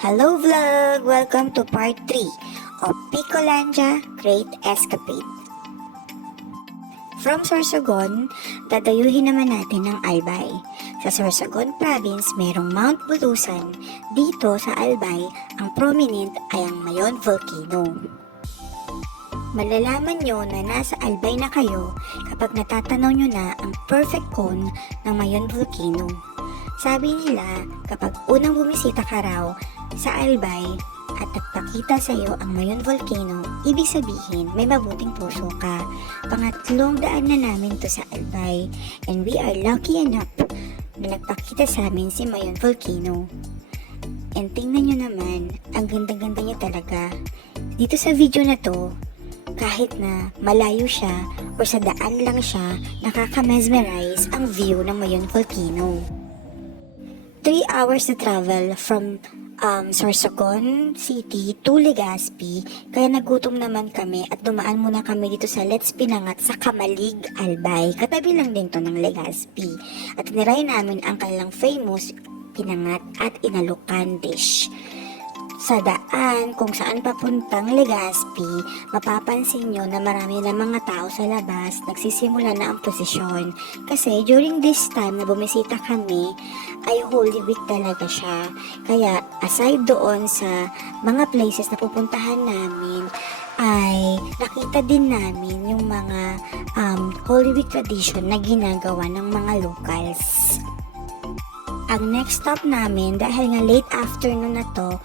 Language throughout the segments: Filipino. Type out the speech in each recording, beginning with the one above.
Hello vlog! Welcome to part 3 of Picolandia Great Escapade. From Sorsogon, dadayuhin naman natin ang Albay. Sa Sorsogon Province, merong Mount Bulusan. Dito sa Albay, ang prominent ay ang Mayon Volcano. Malalaman nyo na nasa Albay na kayo kapag natatanaw nyo na ang perfect cone ng Mayon Volcano. Sabi nila, kapag unang bumisita ka raw sa Albay at nagpakita sa iyo ang Mayon Volcano, ibig sabihin may mabuting puso ka. Pangatlong daan na namin to sa Albay, and we are lucky enough na nagpakita sa amin si Mayon Volcano. And tingnan nyo naman, ang ganda-ganda niya talaga. Dito sa video na to, kahit na malayo siya o sa daan lang siya, nakaka-mesmerize ang view ng Mayon Volcano. 3 hours na travel from Sorsogon City to Legazpi, kaya nagutom naman kami at dumaan muna kami dito sa Let's Pinangat sa Kamalig, Albay. Katabi lang din to ng Legazpi. At tiniray namin ang kanilang famous pinangat at inalukan dish. Sa daan kung saan papuntang Legazpi, mapapansin nyo na marami na mga tao sa labas, nagsisimula na ang prosesyon. Kasi during this time na bumisita kami, ay Holy Week talaga siya. Kaya aside doon sa mga places na pupuntahan namin, ay nakita din namin yung mga Holy Week tradition na ginagawa ng mga locals. Ang next stop namin, dahil nga late afternoon na to,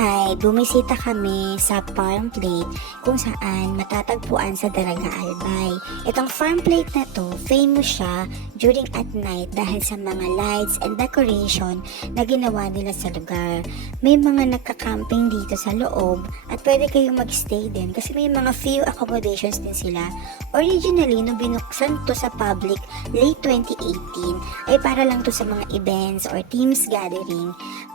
ay bumisita kami sa farm plate kung saan matatagpuan sa Daraga Albay. Itong farm plate na to, famous siya during at night dahil sa mga lights and decoration na ginawa nila sa lugar. May mga nagka-camping dito sa loob at pwede kayong magstay din kasi may mga few accommodations din sila. Originally, nung binuksan to sa public late 2018, ay para lang to sa mga events or teams gathering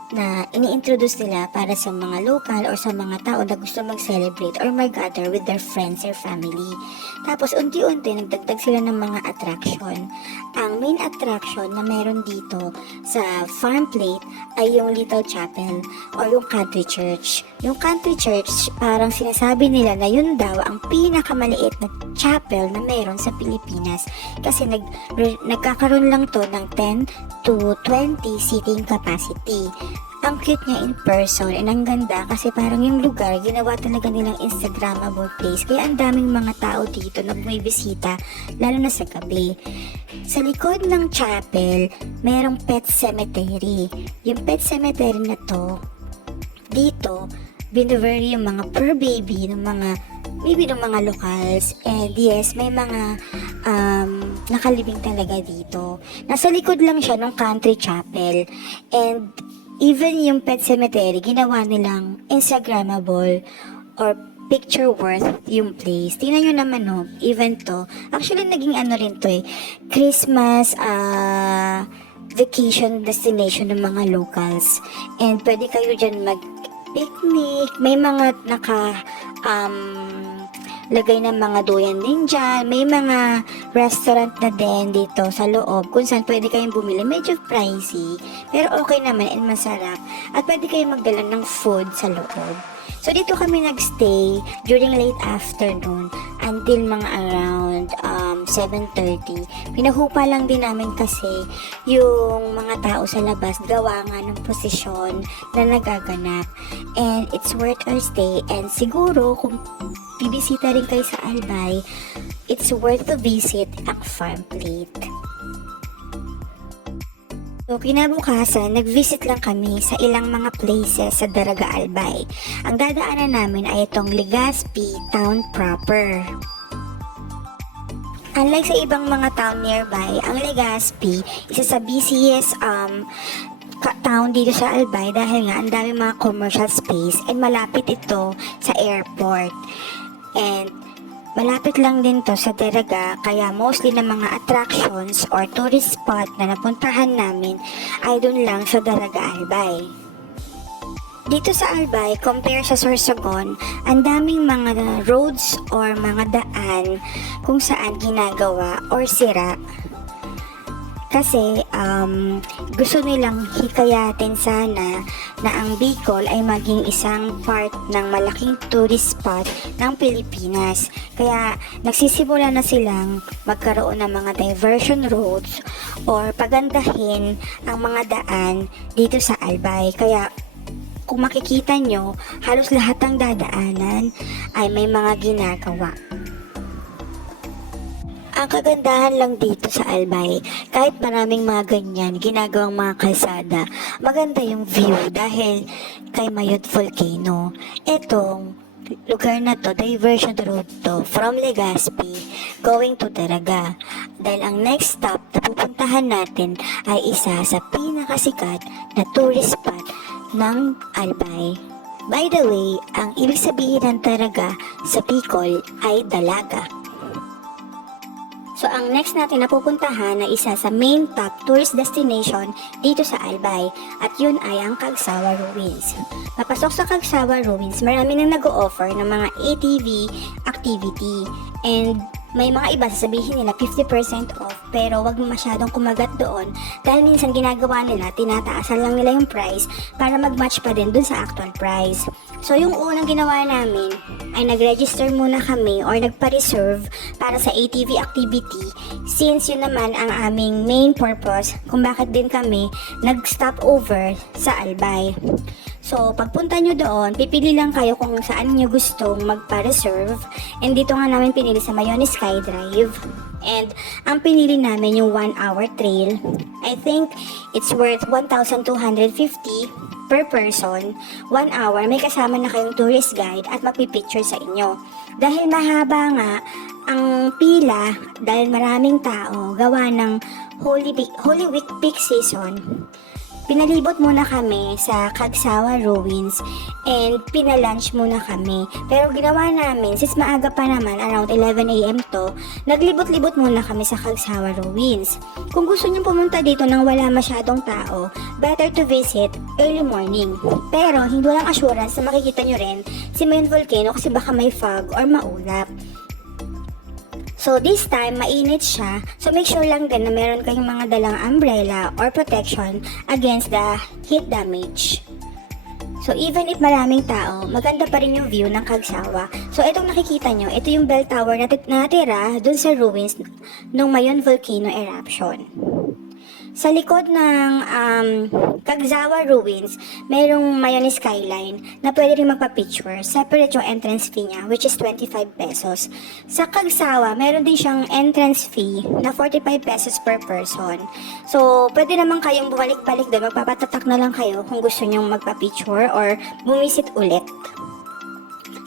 na ini-introduce nila para sa mga local or sa mga tao na gusto mag-celebrate or mag-gather with their friends or family. Tapos unti-unti nagdagdag sila ng mga attraction. Ang main attraction na meron dito sa farm plate ay yung Little Chapel or yung Country Church. Yung Country Church, parang sinasabi nila na yun daw ang pinakamaliit na chapel na meron sa Pilipinas kasi nagkakaroon lang to ng 10 to 20 seating capacity. Ang cute niya in person and ang ganda kasi parang yung lugar ginawa talaga nilang Instagrammable place kaya ang daming mga tao dito na bumibisita lalo na sa gabi. Sa likod ng chapel, merong pet cemetery. Yung pet cemetery na to, dito, binobury yung mga fur baby ng mga locals, and yes, may mga nakalibing talaga dito. Nasa likod lang siya ng country chapel, and even yung pet cemetery, ginawa nilang Instagrammable or picture worth yung place. Tingnan nyo naman no, even to, actually naging ano rin to Christmas vacation destination ng mga locals, and pwede kayo dyan mag-picnic, may mga lagay ng mga duyan din dyan. May mga restaurant na din dito sa loob kung saan pwede kayong bumili. Medyo pricey, pero okay naman and masarap. At pwede kayong magdala ng food sa loob. So dito kami nagstay during late afternoon until mga around 7:30. Pinahupa lang din namin kasi yung mga tao sa labas gawa nga ng posisyon na nagaganap. And it's worth our stay, and siguro kung bibisita rin kayo sa Albay, it's worth to visit ang farm plate. So, kinabukasan, nag-visit lang kami sa ilang mga places sa Daraga Albay. Ang dadaanan namin ay itong Legazpi town proper. Unlike sa ibang mga town nearby, ang Legazpi, isa sa busiest town dito sa Albay dahil nga ang dami mga commercial space and malapit ito sa airport. And malapit lang din to sa Daraga, kaya mostly ng mga attractions or tourist spot na napuntahan namin ay dun lang sa Daraga Albay. Dito sa Albay, compare sa Sorsogon, ang daming mga roads or mga daan kung saan ginagawa or sira. Kasi gusto nilang hikayatin sana na ang Bicol ay maging isang part ng malaking tourist spot ng Pilipinas. Kaya nagsisimula na silang magkaroon ng mga diversion roads or pagandahin ang mga daan dito sa Albay. Kaya kung makikita nyo, halos lahat ng dadaanan ay may mga ginagawa. Ang kagandahan lang dito sa Albay, kahit maraming mga ganyan, ginagawang mga kalsada, maganda yung view dahil kay Mayot Volcano. Etong lugar na to, diversion road to, from Legazpi going to Daraga. Dahil ang next stop na pupuntahan natin ay isa sa pinakasikat na tourist spot ng Albay. By the way, ang ibig sabihin ng Daraga sa Bicol ay dalaga. So, ang next natin na pupuntahan na isa sa main top tourist destination dito sa Albay at yun ay ang Cagsawa Ruins. Papasok sa Cagsawa Ruins, marami nang nag-o-offer ng mga ATV activity and may mga iba sasabihin nila 50% off pero wag masyadong kumagat doon dahil minsan ginagawa nila, tinataasan lang nila yung price para mag-match pa din dun sa actual price. So yung unang ginawa namin ay nag-register muna kami or nagpa-reserve para sa ATV activity since yun naman ang aming main purpose kung bakit din kami nag-stop over sa Albay. So, pagpunta nyo doon, pipili lang kayo kung saan nyo gustong magpa-reserve. And dito nga namin pinili sa Mayones Sky Drive. And ang pinili namin yung 1-hour trail. I think it's worth 1,250 per person. 1 hour, may kasama na kayong tourist guide at magpipicture sa inyo. Dahil mahaba nga ang pila, dahil maraming tao, gawa ng Holy Week peak season, pinalibot muna kami sa Cagsawa Ruins and pinalunch muna kami. Pero ginawa namin, since maaga pa naman, around 11 AM to, naglibot-libot muna kami sa Cagsawa Ruins. Kung gusto niyo pumunta dito nang wala masyadong tao, better to visit early morning. Pero hindi walang assurance na makikita nyo rin si Mayon Volcano kasi baka may fog or maulap. So this time, mainit siya. So make sure lang din na meron kayong mga dalang umbrella or protection against the heat damage. So even if maraming tao, maganda pa rin yung view ng Cagsawa. So itong nakikita nyo, ito yung bell tower na natira dun sa ruins ng Mayon Volcano eruption. Sa likod ng Cagsawa Ruins, mayroong Mayones Skyline na pwede rin magpa-picture. Separate yung entrance fee niya, which is 25 pesos. Sa Cagsawa, meron din siyang entrance fee na 45 pesos per person. So, pwede naman kayong bumalik-balik doon. Magpapatatak na lang kayo kung gusto nyong magpa-picture or bumisit ulit.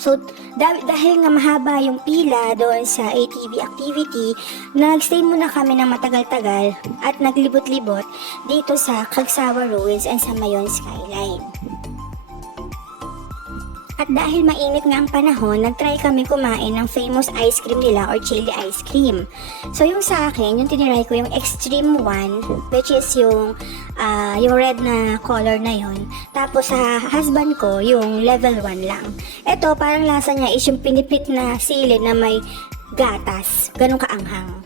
So, dahil nga mahaba yung pila doon sa ATV activity, nagstay muna kami ng matagal-tagal at naglibot-libot dito sa Cagsawa Ruins and sa Mayon Skyline. At dahil mainit nga ang panahon, nagtry kami kumain ng famous ice cream nila or chili ice cream. So yung sa akin, yung tiniray ko yung extreme 1, which is yung red na color na yon. Tapos sa husband ko, yung level 1 lang. Ito, parang lasa niya is yung pinipit na sili na may gatas. Ganun kaanghang.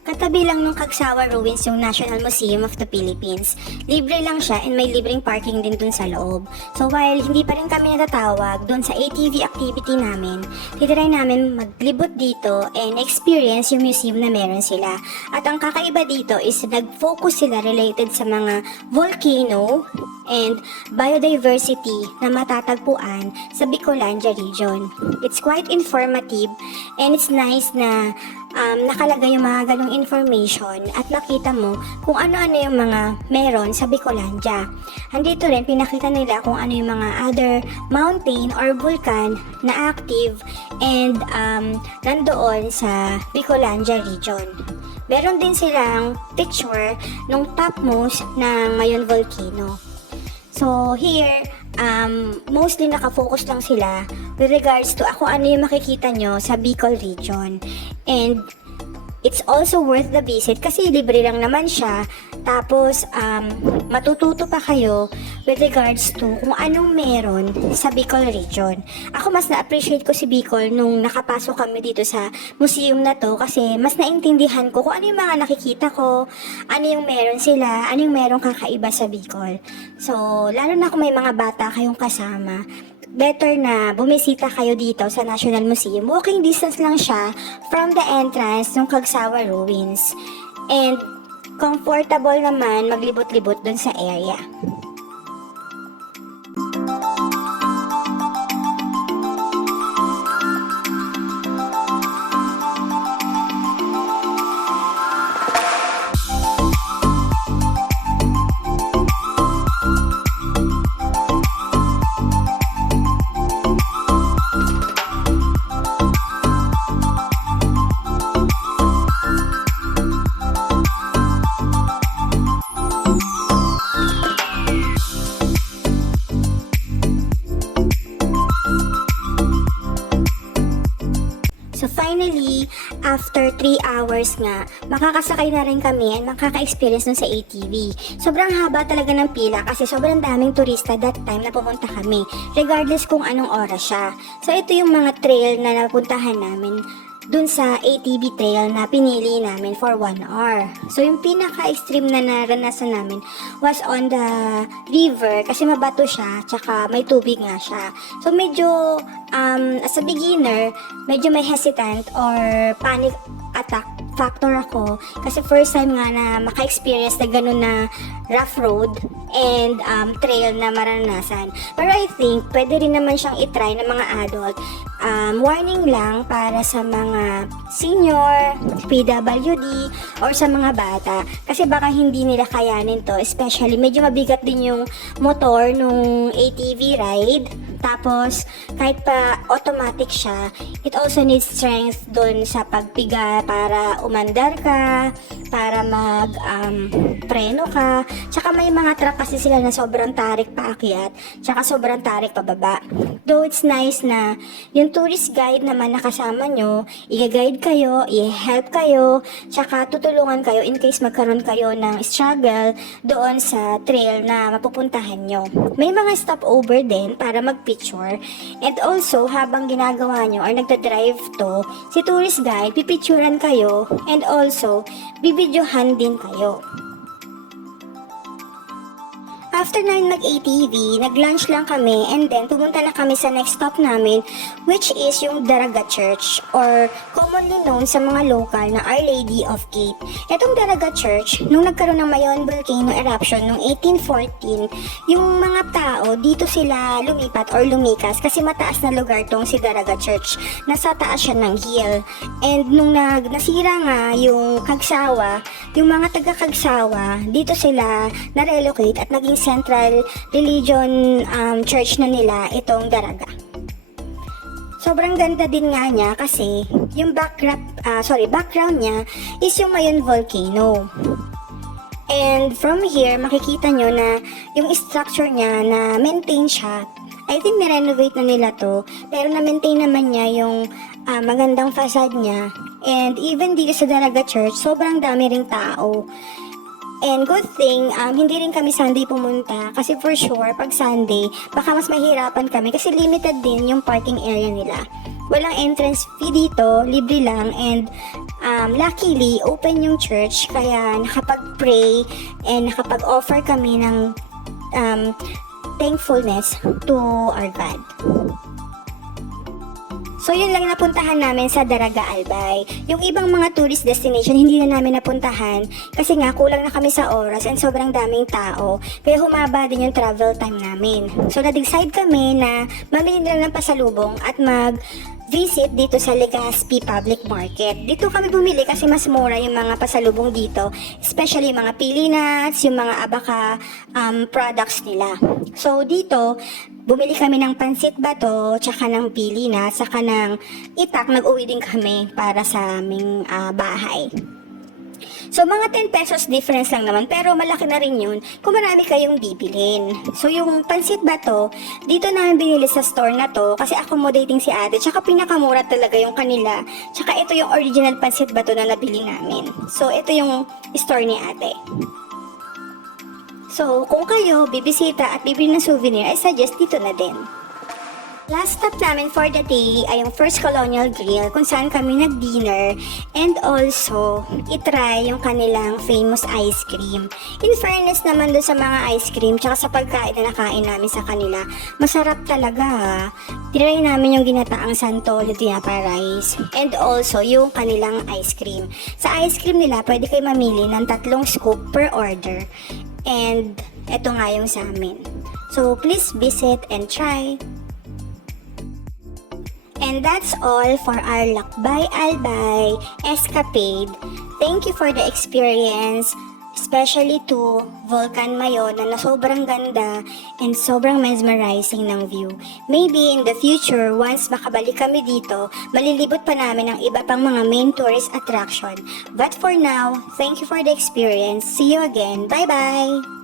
Katabi lang nung Cagsawa Ruins yung National Museum of the Philippines. Libre lang siya and may libreng parking din dun sa loob. So while hindi pa rin kami natatawag dun sa ATV activity namin, titry namin maglibot dito and experience yung museum na meron sila. At ang kakaiba dito is nag-focus sila related sa mga volcano and biodiversity na matatagpuan sa Bicolandia region. It's quite informative and it's nice na nakalagay yung mga ganong information at makita mo kung ano-ano yung mga meron sa Bicolandia. Andito rin, pinakita nila kung ano yung mga other mountain or vulkan na active and nandoon sa Bicolandia region. Meron din silang picture ng topmost ng Mayon Volcano. So here, mostly nakafocus lang sila with regards to kung ano yung makikita nyo sa Bicol region. And it's also worth the visit kasi libre lang naman siya. Tapos, matututo pa kayo with regards to kung anong meron sa Bicol region. Ako mas na-appreciate ko si Bicol nung nakapasok kami dito sa museum na to kasi mas naintindihan ko kung ano yung mga nakikita ko, ano yung meron sila, ano yung meron kakaiba sa Bicol. So, lalo na kung may mga bata kayong kasama, better na bumisita kayo dito sa National Museum. Walking distance lang siya from the entrance ng Cagsawa Ruins. And comfortable naman maglibot-libot dun sa area. So finally, after 3 hours nga, makakasakay na rin kami and makaka-experience nun sa ATV. Sobrang haba talaga ng pila kasi sobrang daming turista that time na pumunta kami, regardless kung anong oras siya. So ito yung mga trail na napuntahan namin dun sa ATV trail na pinili namin for 1 hour. So yung pinaka-extreme na naranasan namin was on the river kasi mabato siya, tsaka may tubig nga siya. So medyo, as a beginner, medyo may hesitant or panic attack factor ako kasi first time nga na maka-experience na ganun na rough road and trail na maranasan. Pero I think pwede rin naman siyang itry ng mga adult. Warning lang para sa mga senior, PWD, or sa mga bata. Kasi baka hindi nila kayanin to. Especially, medyo mabigat din yung motor nung ATV ride. Tapos, kahit pa automatic siya, it also needs strength dun sa pagpiga para umandar ka, para preno ka. Tsaka may mga truck kasi sila na sobrang tarik paakyat, tsaka sobrang tarik pababa. Though it's nice na yung tourist guide naman nakasama nyo, i-guide kayo, i-help kayo, tsaka tutulungan kayo in case magkaroon kayo ng struggle doon sa trail na mapupuntahan nyo. May mga stopover din para mag-picture, and also habang ginagawa nyo or nagda-drive to, si tourist guide, pipicturean kayo, and also bibidyohan din kayo. After namin mag-ATV, nag-lunch lang kami and then pumunta na kami sa next stop namin, which is yung Daraga Church or commonly known sa mga local na Our Lady of Cape. Itong Daraga Church, nung nagkaroon ng Mayon Volcano eruption noong 1814, yung mga tao dito sila lumipat or lumikas kasi mataas na lugar tong si Daraga Church. Nasa taas siya ng hill. And nung nasira nga yung Cagsawa, yung mga taga-Cagsawa, dito sila na-relocate at naging central religion church na nila itong Daraga. Sobrang ganda din nga niya kasi yung background niya is yung Mayon Volcano. And from here, makikita nyo na yung structure niya na maintain siya. I think na-renovate na nila to, pero na-maintain naman niya yung magandang facade niya. And even dito sa Daraga Church, sobrang dami ring tao. And good thing, hindi rin kami Sunday pumunta kasi for sure, pag Sunday, baka mas mahirapan kami kasi limited din yung parking area nila. Walang entrance fee dito, libre lang, and luckily, open yung church kaya nakapag-pray and nakapag-offer kami ng thankfulness to our God. So yun lang napuntahan namin sa Daraga Albay. Yung ibang mga tourist destination hindi na namin napuntahan kasi nga kulang na kami sa oras and sobrang daming tao. Kaya humaba din yung travel time namin. So na-decide kami na mamili na lang ng pasalubong at visit dito sa Legazpi Public Market. Dito kami bumili kasi mas mura yung mga pasalubong dito, especially yung mga pili nuts, yung mga abaka products nila. So dito, bumili kami ng pansit bato, tsaka ng pili nuts, tsaka ng itak. Nag-uwi din kami para sa aming bahay. So mga 10 pesos difference lang naman, pero malaki na rin yun kung marami kayong bibilin. So yung pansit bato, dito namin binili sa store na to kasi accommodating si ate, tsaka pinakamura talaga yung kanila. Tsaka ito yung original pansit bato na nabili namin. So ito yung store ni ate. So kung kayo bibisita at bibili ng souvenir, I suggest dito na din. Last stop namin for the day ay yung First Colonial Grill kung saan kami nag-dinner and also itry yung kanilang famous ice cream. In fairness naman doon sa mga ice cream tsaka sa pagkain na nakain namin sa kanila, masarap talaga ha. Try namin yung ginataang santol, tinapa rice, and also yung kanilang ice cream. Sa ice cream nila, pwede kayo mamili ng 3 scoop per order. And eto nga yung sa amin. So please visit and try. And that's all for our Lakbay Albay escapade. Thank you for the experience, especially to Volcan Mayon na sobrang ganda and sobrang mesmerizing ng view. Maybe in the future, once makabalik kami dito, malilibot pa namin ang iba pang mga main tourist attraction. But for now, thank you for the experience. See you again. Bye-bye!